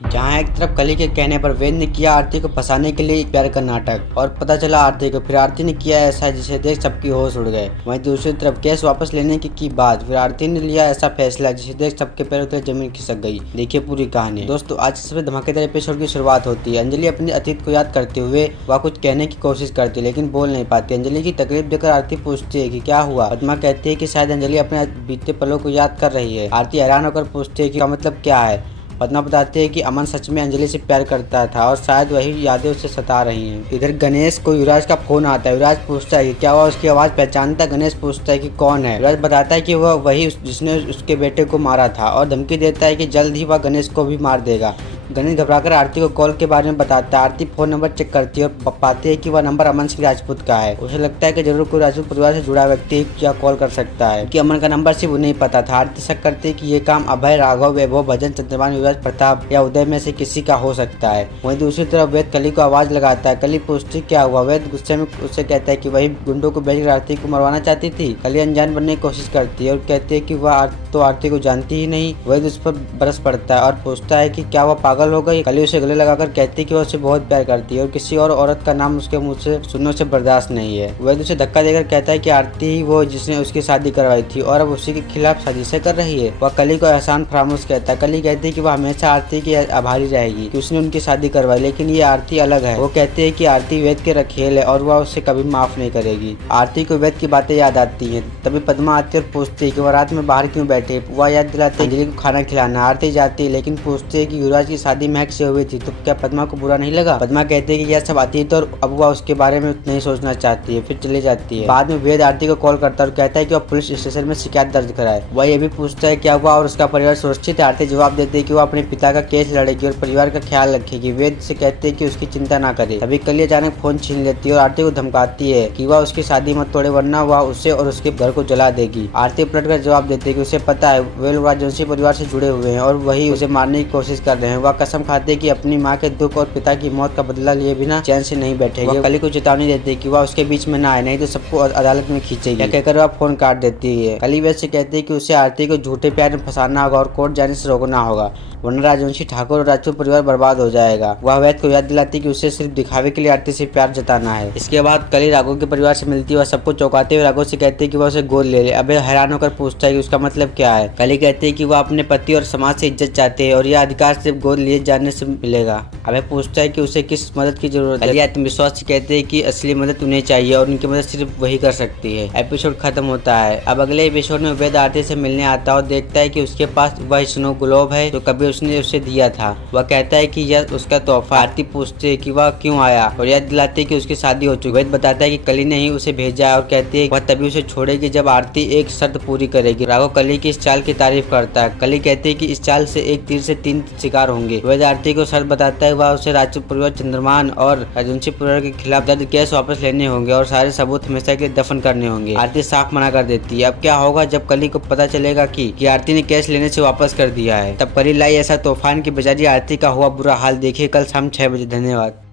जहाँ एक तरफ कली के कहने पर वेद ने किया आरती को फंसाने के लिए प्यार का नाटक और पता चला आरती को, फिर आरती ने किया ऐसा जिसे देख सबकी होश उड़ गए। वहीं दूसरी तरफ केस वापस लेने की बात, फिर आरती ने लिया ऐसा फैसला जिसे देख सबके पैरों तले जमीन खिसक गई। देखिए पूरी कहानी। दोस्तों आज सबसे धमाकेदार एपिसोड की शुरुआत होती है। अंजलि अपने अतीत को याद करते हुए वह कुछ कहने की कोशिश करती है लेकिन बोल नहीं पाती। अंजलि की तकलीफ देखकर आरती पूछती है कि क्या हुआ। पद्मा कहती है कि शायद अंजलि अपने बीते पलों को याद कर रही है। आरती हैरान होकर पूछती है कि का मतलब क्या है। पद्मा बताती है कि अमन सच में अंजलि से प्यार करता था और शायद वही यादें उसे सता रही हैं। इधर गणेश को युवराज का फोन आता है। युवराज पूछता है कि क्या वह उसकी आवाज पहचानता है। गणेश पूछता है कि कौन है। युवराज बताता है कि वह वही जिसने उसके बेटे को मारा था और धमकी देता है कि जल्द ही वह गणेश को भी मार देगा। गणेश घबराकर आरती को कॉल के बारे में बताता है। आरती फोन नंबर चेक करती है और पाती है कि वह नंबर अमन सिंह राजपूत का है। उसे लगता है कि जरूर कोई राजपूत परिवार से जुड़ा व्यक्ति क्या कॉल कर सकता है कि अमन का नंबर सिर्फ उन्हें पता था। आरती शक करती है कि ये काम अभय, राघव, वैभव, भजन, चंद्रभान, युवराज, प्रताप या उदय में से किसी का हो सकता है। वहीं दूसरी तरफ वेद कली को आवाज लगाता है। कली पूछती क्या हुआ। वेद गुस्से में उससे कहता है कि वही गुंडों को भेजकर आरती को मरवाना चाहती थी। कली अनजान बनने की कोशिश करती है और कहती है कि वह तो आरती को जानती ही नहीं। वेद उस पर बरस पड़ता है और पूछता है कि क्या वह पागल हो गई। कली उसे गले लगाकर कहती है कि वह उसे बहुत प्यार करती है और किसी और औरत का नाम उसके मुंह से सुनने से बर्दाश्त नहीं है। वेद उसे धक्का देकर कहता है कि आरती ही वो जिसने उसकी शादी करवाई थी और अब उसी के खिलाफ साजिशें कर रही है। वह कली को एहसान फरामोश कहता है। कली कहती है कि वह हमेशा आरती की आभारी रहेगी कि उसने उनकी शादी करवाई, लेकिन ये आरती अलग है। वो कहती है कि आरती वेद के रखेल है और वह उसे कभी माफ नहीं करेगी। आरती को वेद की बातें याद आती हैं। तभी पद्मा आती है और पूछती है कि वह रात में बाहर क्यों बैठे। वह याद दिलाती है अंजलि को खाना खिलाना। आरती जाती है लेकिन पूछती है कि युवराज की शादी महक से हुई थी तो क्या पद्मा को बुरा नहीं लगा। पद्मा कहती है कि यह सब अतीत और अब वह उसके बारे में नहीं सोचना चाहती है, फिर चली जाती है। बाद में वेद आरती को कॉल करता है और कहता है कि वह पुलिस स्टेशन में शिकायत दर्ज कराए। वह ये भी पूछता है क्या हुआ और उसका परिवार सुरक्षित है। आरती जवाब देती है कि वह अपने पिता का केस लड़ेगी और परिवार का ख्याल रखेगी। वेद से कहते हैं कि उसकी चिंता ना करे। तभी कली अचानक फोन छीन लेती है और आरती को धमकाती है कि वह उसकी शादी मत तोड़े वरना वह उसे और उसके घर को जला देगी। आरती पलटकर जवाब देती है कि उसे पता है वे लोग राजवंशी परिवार से जुड़े हुए हैं और वही उसे मारने की कोशिश कर रहे हैं। वह कसम खाती है कि अपनी माँ के दुख और पिता की मौत का बदला लिए बिना चैन से नहीं बैठेगी। कली को चेतावनी देती है कि वह उसके बीच में ना आए, नहीं तो सबको अदालत में खींचेगी। यह कहकर वह फोन काट देती है। कली वेद से कहती है कि उसे आरती को झूठे प्यार में फंसाना होगा और कोर्ट जाने से रोकना होगा, वरना राजवंशी ठाकुर और राजपूत परिवार बर्बाद हो जाएगा। वह वेद को याद दिलाती कि उसे सिर्फ दिखावे के लिए आरती से प्यार जताना है। इसके बाद कली राघव के परिवार से मिलती है। वह सबको चौंकाते हुए राघव से कहती है कि वह उसे गोद ले ले। अबे हैरान होकर पूछता है कि उसका मतलब क्या है। कली कहती है कि वह अपने पति और समाज से इज्जत चाहते हैं और यह अधिकार सिर्फ गोद लिए जाने से मिलेगा। अबे पूछता है कि उसे किस मदद की जरूरत है। कली आत्मविश्वास से कहते हैं कि असली मदद उन्हें चाहिए और उनकी मदद सिर्फ वही कर सकती है। एपिसोड खत्म होता है। अब अगले एपिसोड में वेद आरती से मिलने आता है और देखता है कि उसके पास वह स्नो ग्लोब है जो कभी उसने उसे दिया था। वह कहता है कि यह उसका तोहफा। आरती पूछती है कि वह क्यों आया और याद दिलाती है कि उसकी शादी हो चुकी। वेद बताता है कि कली ने ही उसे भेजा है और कहती है वह तभी उसे छोड़ेगी जब आरती एक शर्त पूरी करेगी। राघव कली की इस चाल की तारीफ करता है। कली कहती है कि इस चाल से एक तीर से 3 शिकार होंगे। वेद आरती को शर्त बताता है वह उसे राजपूत परिवार, चंद्रमान और राजवंशी परिवार के खिलाफ दर्ज केस वापस लेने होंगे और सारे सबूत हमेशा के लिए दफन करने होंगे। आरती साफ मना कर देती है। अब क्या होगा जब कली को पता चलेगा कि आरती ने केस लेने से वापस कर दिया है। तब कली लाई ऐसा तूफान की बेचारी आरती का हुआ बुरा हाल देखिए कल शाम 6 बजे। धन्यवाद।